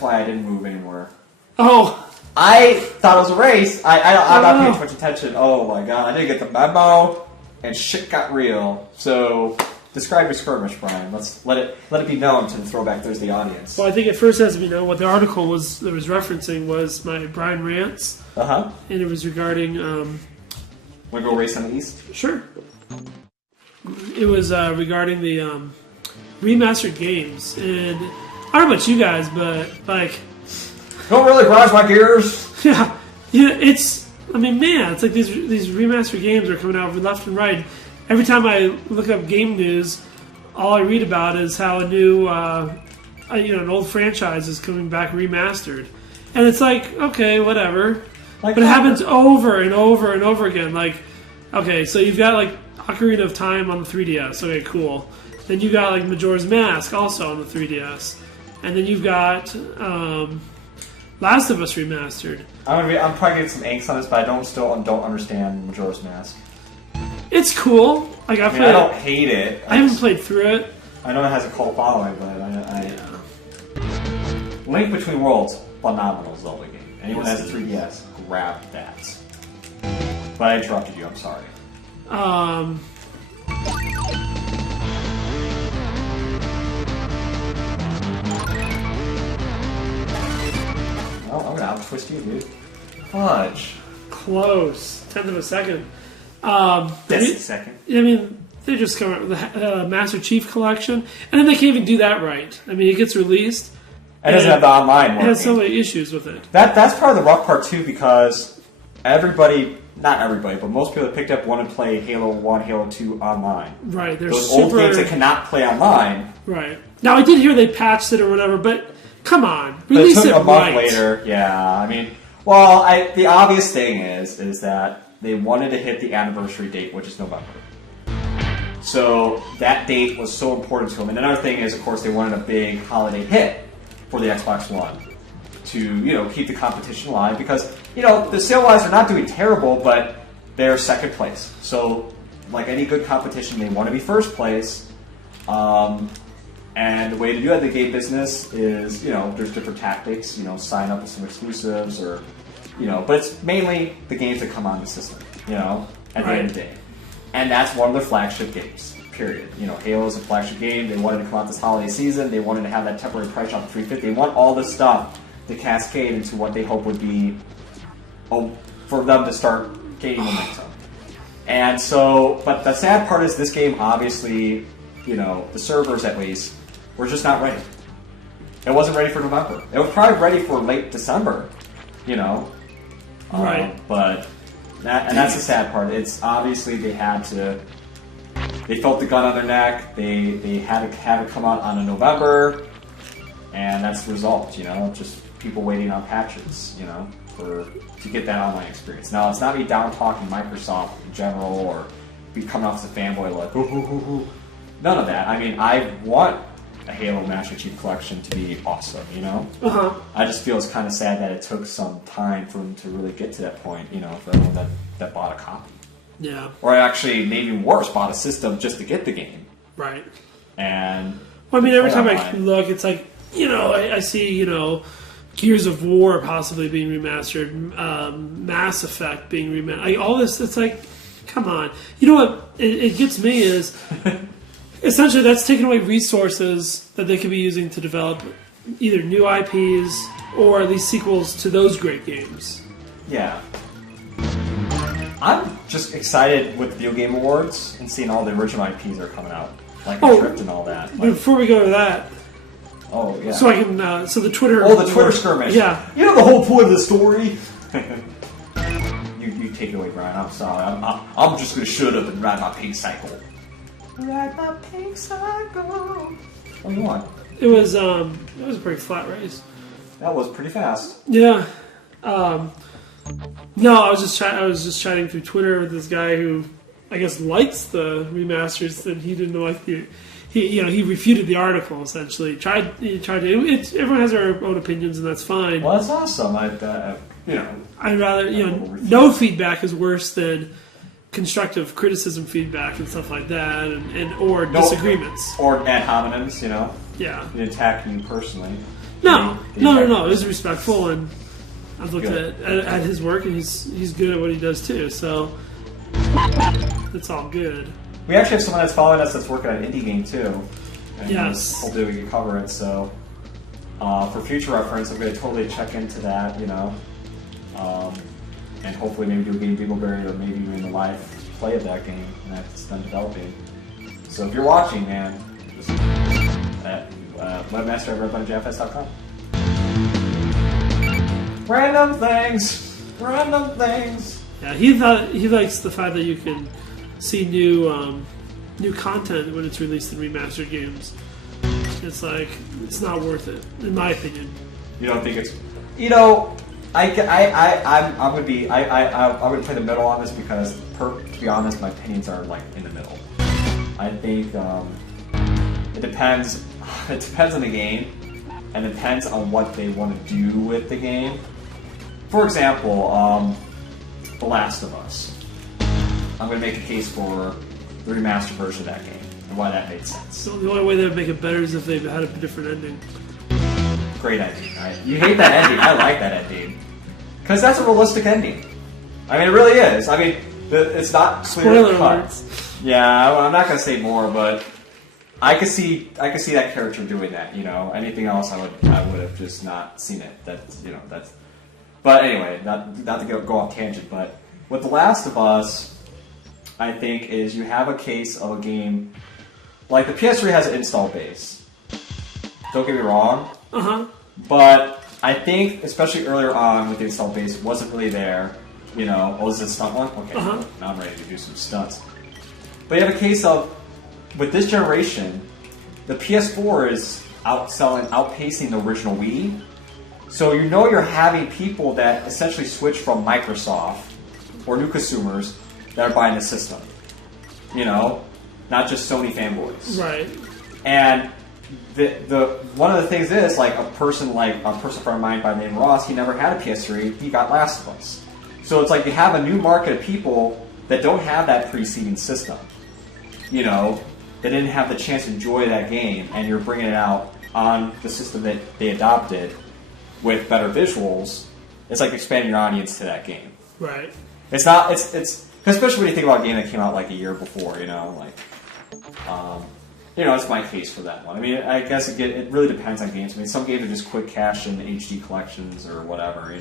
That's why I didn't move anymore. Oh. I thought it was a race. I'm not paying too much attention. Oh my god, I didn't get the memo, and shit got real. So, describe your skirmish, Brian. Let it be known to the Throwback Thursday audience. Well, I think it first has to be known what the article was referencing was my Brian rants. Uh-huh. And it was regarding... Want to go race on the East? Sure. It was regarding the remastered games. And I don't know about you guys, but, like... Don't really grind my gears. Yeah, it's... I mean, man, it's like these remastered games are coming out left and right. Every time I look up game news, all I read about is how a new, an old franchise is coming back remastered. And it's like, okay, whatever. But it happens over and over and over again. Like, okay, so you've got, like, Ocarina of Time on the 3DS. Okay, cool. Then you got, like, Majora's Mask also on the 3DS. And then you've got... Last of Us Remastered. I'm probably getting some angst on this, but I don't understand Majora's Mask. It's cool. Like I don't hate it. I haven't played through it. I know it has a cult following, but Link Between Worlds, phenomenal Zelda game. Anyone that has a 3DS, grab that. But I interrupted you. I'm sorry. Oh, I'm gonna out-twist you, dude. Fudge. Close. 10th of a second. That's a second. I mean, they just come out with the Master Chief Collection, and then they can't even do that right. I mean, it gets released. It doesn't have the online working. It has so many issues with it. That's part of the rough part, too, because everybody, not everybody, but most people that picked up want to play Halo 1, Halo 2 online. Right. Those old games that cannot play online. Right. Now, I did hear they patched it or whatever, but... Come on, release it right. But it took a month right. later. Yeah, I mean, well, the obvious thing is that they wanted to hit the anniversary date, which is November. So that date was so important to them. And another thing is, of course, they wanted a big holiday hit for the Xbox One to, keep the competition alive because, the sale-wise are not doing terrible, but they're second place. So, like any good competition, they want to be first place. And the way to do that in the game business is, there's different tactics, sign up with some exclusives or, but it's mainly the games that come on the system, at the end of the day. And that's one of their flagship games, period. Halo is a flagship game. They wanted to come out this holiday season. They wanted to have that temporary price drop to $350. They want all this stuff to cascade into what they hope would be, for them to start gaining momentum. And so, but the sad part is this game obviously, the servers at least, were just not ready. It wasn't ready for November. It was probably ready for late December, Right. But that's the sad part. It's obviously they felt the gun on their neck. They had to have it come out on a November, and that's the result. Just people waiting on patches. To get that online experience. Now, it's not me down talking Microsoft in general or be coming off as a fanboy like ooh. None of that. I mean, I want a Halo Master Chief Collection to be awesome, Uh-huh. I just feel it's kind of sad that it took some time for them to really get to that point, for anyone that bought a copy. Yeah. Or actually, maybe worse, bought a system just to get the game. Right. And... Well, I mean, every time I look, it's like, I see, Gears of War possibly being remastered, Mass Effect being remastered. All this, it's like, come on. You know what it gets me is... Essentially, that's taking away resources that they could be using to develop either new IPs or at least sequels to those great games. Yeah. I'm just excited with the Video Game Awards and seeing all the original IPs that are coming out. Like Drift and all that. Before we go to that... Oh, yeah. So I can... so the Twitter... Oh, the Twitter skirmish. Yeah. The whole point of the story? you take it away, Brian. I'm sorry. I'm just going to shut up and ride my pink cycle. Ride my pink cycle. What do you want? It was a pretty flat race. That was pretty fast. Yeah. No, I was just chatting through Twitter with this guy who I guess likes the remasters, and he didn't like he refuted the article essentially. Everyone has their own opinions, and that's fine. Well, that's awesome. I'd rather no feedback is worse than constructive criticism feedback and stuff like that, or disagreements or ad hominems. Yeah, they attack you personally. No. Did he It was respectful, and I've looked at his work, and he's good at what he does too. So it's all good. We actually have someone that's following us that's working on an indie game too. And Yes. hopefully we can cover it. So for future reference, I'm going to totally check into that. And hopefully maybe do a game Dingleberry or maybe even a live play of that game that's done developing. So if you're watching, man, just at webmaster@redbunnyjfs.com. Random things. Yeah, he likes the fact that you can see new content when it's released in remastered games. It's like it's not worth it, in my opinion. You don't think it's, I'm gonna play the middle on this because, to be honest, my opinions are like in the middle. I think it depends. It depends on the game, and depends on what they want to do with the game. For example, The Last of Us. I'm gonna make a case for the remastered version of that game and why that made sense. So the only way they would make it better is if they had a different ending. Great ending, right? You hate that ending. I like that ending. Because that's a realistic ending. I mean, it really is. I mean, it's not clear Spoiler cut. alerts. Yeah, I'm not going to say more, but I could see that character doing that, Anything else, I would have just not seen it. That's. But anyway, not to go off tangent, but with The Last of Us, I think is you have a case of a game like the PS3 has an install base. Don't get me wrong. But I think, especially earlier on with the install base, wasn't really there. Oh, is this a stunt one? Okay, now I'm ready to do some stunts. But you have a case of, with this generation, the PS4 is outpacing the original Wii. So you're having people that essentially switch from Microsoft or new consumers that are buying the system. Not just Sony fanboys. Right. And the one of the things is like a person friend of mine by the name of Ross, he never had a PS3, he got Last of Us. So it's like you have a new market of people that don't have that preceding system. They didn't have the chance to enjoy that game, and you're bringing it out on the system that they adopted with better visuals. It's like expanding your audience to that game. Right. It's not. It's especially when you think about a game that came out like a year before. It's my case for that one. I mean, I guess it really depends on games. I mean, some games are just quick cash in HD collections or whatever,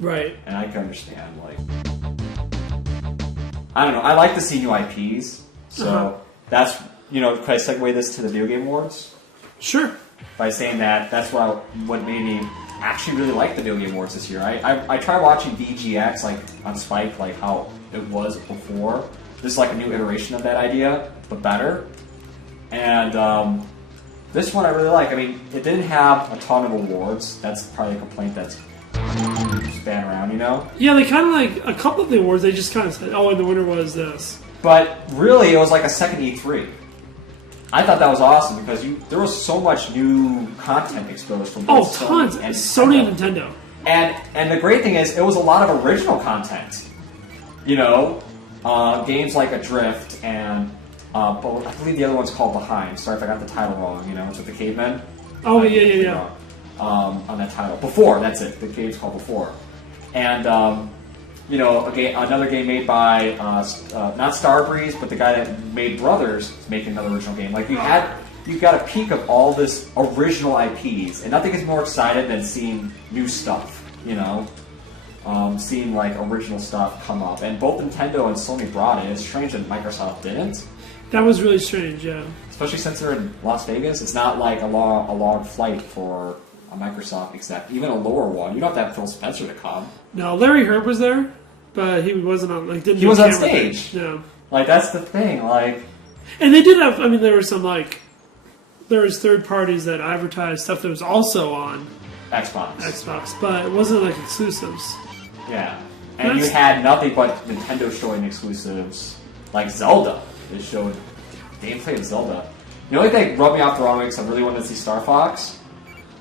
Right. And I can understand, I don't know. I like to see new IPs, so that's, could I segue this to the Video Game Awards? Sure. By saying that's what made me actually really like the Video Game Awards this year. I tried watching VGX, on Spike, how it was before. This is like a new iteration of that idea, but better. And this one I really like. I mean, it didn't have a ton of awards. That's probably a complaint that's span around, Yeah, they kind of a couple of the awards, they just kind of said, and the winner was this. But really, it was like a second E3. I thought that was awesome because there was so much new content exposed from both tons. Sony and Nintendo. And the great thing is, it was a lot of original content. Games like Adrift and I believe the other one's called Behind. Sorry if I got the title wrong. It's with the cavemen. Oh, yeah. On that title. Before, that's it. The game's called Before. And, another game made by, not Starbreeze, but the guy that made Brothers is making another original game. You got a peek of all this original IPs, and nothing is more excited than seeing new stuff, seeing original stuff come up. And both Nintendo and Sony brought it. It's strange that Microsoft didn't. That was really strange, yeah. Especially since they're in Las Vegas. It's not like a long flight for a Microsoft exec, even a lower one. You don't have to have Phil Spencer to come. No, Larry Herb was there, but he wasn't on. Didn't he was on stage. Yeah, that's the thing. And they did have. I mean, there were some there was third parties that advertised stuff that was also on Xbox, but it wasn't exclusives. Yeah, and you had nothing but Nintendo showing exclusives like Zelda. They showed gameplay of Zelda. The only thing that rubbed me off the wrong way because I really wanted to see Star Fox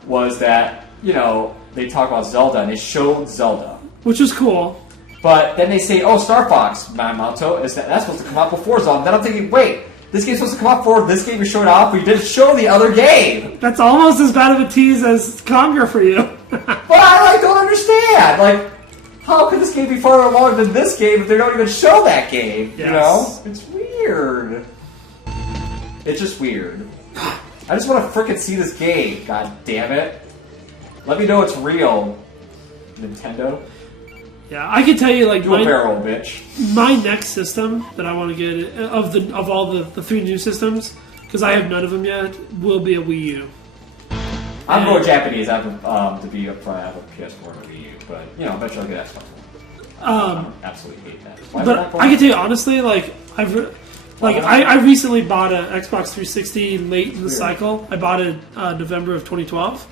was that, they talk about Zelda and they showed Zelda. Which was cool. But then they say, Star Fox, Miyamoto, that's supposed to come out before Zelda. Then I'm thinking, wait, This game's supposed to come out for this game you showed off, but you didn't show the other game. That's almost as bad of a tease as Conquer for you. But I don't understand. Like, how could this game be farther along than this game if they don't even show that game? Yes. You know? It's weird. It's just weird. I just want to frickin' see this game. God damn it. Let me know it's real, Nintendo. Yeah, I can tell you, like, Do a barrel, bitch. my next system that I want to get of all the 3 new systems, because I have none of them yet, will be a Wii U. I'm going Japanese. I have to be upfront. I have a PS4 and a Wii U, but you know, eventually I'll get Xbox One. I absolutely hate that. But I can tell you honestly, like I recently bought an Xbox 360 late in the cycle. I bought it November of 2012.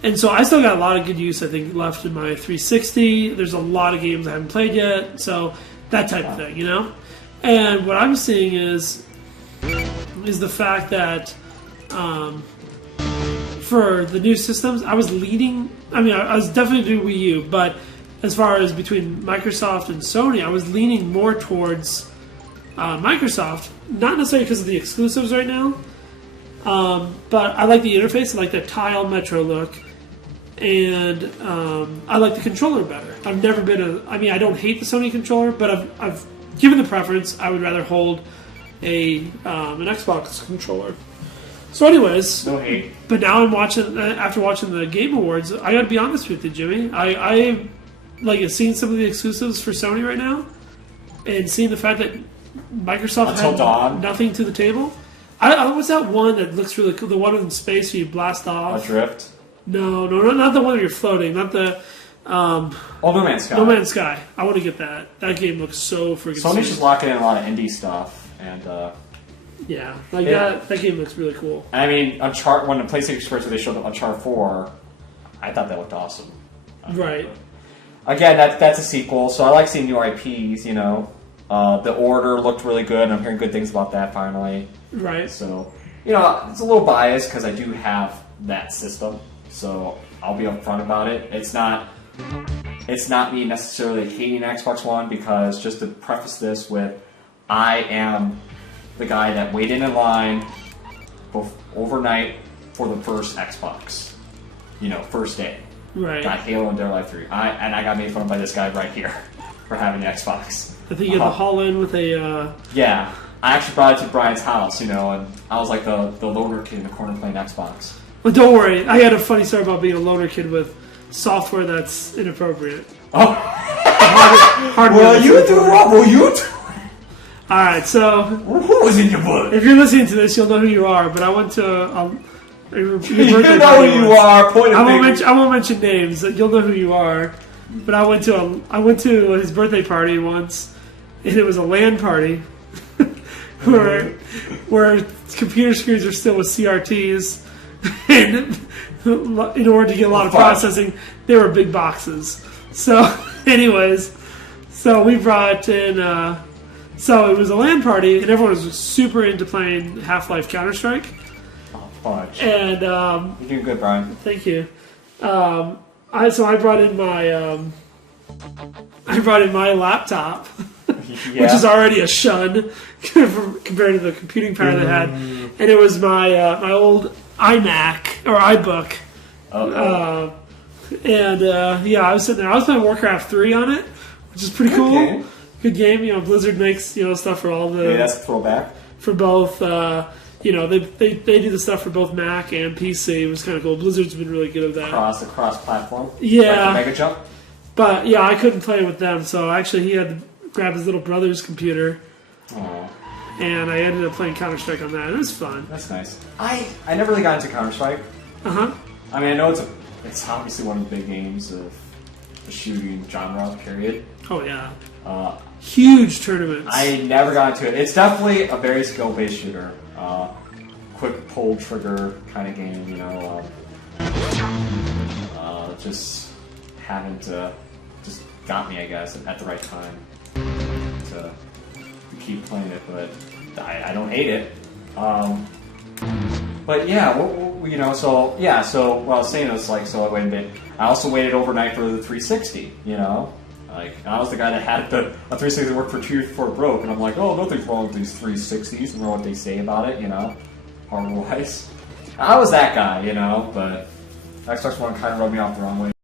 And so I still got a lot of good use, I think, left in my 360. There's a lot of games I haven't played yet, so that type of thing, you know? And what I'm seeing is the fact that for the new systems, I was leading... I mean, I was definitely doing Wii U, but as far as between Microsoft and Sony, I was leaning more towards Microsoft, not necessarily because of the exclusives right now, but I like the interface, I like the tile Metro look, and I like the controller better. I've never been I don't hate the Sony controller, but I've given the preference, I would rather hold an Xbox controller. So anyways, no hate. But now I'm watching, after watching the Game Awards, I gotta be honest with you, Jimmy, I like seeing some of the exclusives for Sony right now, and seeing the fact that Microsoft had nothing to the table. What's that one that looks really cool? The one in space where you blast off? Adrift? No, not the one where you're floating. Not the... No Man's Sky. No Man's Sky. I want to get that. That game looks so freaking Sony's just locking in a lot of indie stuff, and... yeah, that game looks really cool. I mean, Uncharted, when the PlayStation Experience where they showed up Uncharted 4, I thought that looked awesome. Right. Again, that's a sequel, so I like seeing new IPs, you know. The Order looked really good, and I'm hearing good things about that finally. Right. So, you know, it's a little biased because I do have that system, so I'll be upfront about it. It's not me necessarily hating Xbox One, because just to preface this with, I am the guy that waited in line overnight for the first Xbox. You know, first day. Right. Got Halo and Dead or Alive 3. And I got made fun of by this guy right here for having an Xbox. I think you had to haul in with a... Yeah. I actually brought it to Brian's house, you know, and I was like the loner kid in the corner playing Xbox. Well, don't worry. I had a funny story about being a loner kid with software that's inappropriate. Oh. Hardware Well, you do what will you do? Alright, so... Who was in your book? If you're listening to this, you'll know who you are, but I went to... you know who you are. Point of I won't mention names. You'll know who you are. But I went to his birthday party once, and it was a LAN party where computer screens are still with CRTs, and in order to get a lot of processing, they were big boxes. So, anyways, we brought in. So it was a LAN party, and everyone was super into playing Half-Life Counter-Strike. Oh, fudge. And you're doing good, Brian. Thank you. I brought in my laptop, which is already a shun compared to the computing power they had, and it was my old iMac or iBook. I was sitting there. I was playing Warcraft 3 on it, which is pretty cool. Okay. Good game. You know, Blizzard makes stuff for all the. Yeah, that's a throwback. For both. They do the stuff for both Mac and PC. It was kind of cool. Blizzard's been really good at that. Cross platform. Yeah. Like Mega Jump. But yeah, I couldn't play with them, so actually he had to grab his little brother's computer. Aww. And I ended up playing Counter-Strike on that. It was fun. That's nice. I never really got into Counter-Strike. Uh-huh. I mean, I know it's obviously one of the big games of the shooting genre, period. Oh yeah. Huge tournaments. I never got into it. It's definitely a very skill-based shooter. Quick pull trigger kind of game, you know. Just haven't just got me, I guess, at the right time to keep playing it. But I don't hate it. But yeah, So what I was saying was I waited. I also waited overnight for the 360, you know. Like, I was the guy that had a 360 that worked for 2 years before it broke, and I'm like, oh, nothing's wrong with these 360s, and know what they say about it, hardware-wise. I was that guy, but Xbox One kind of rubbed me off the wrong way.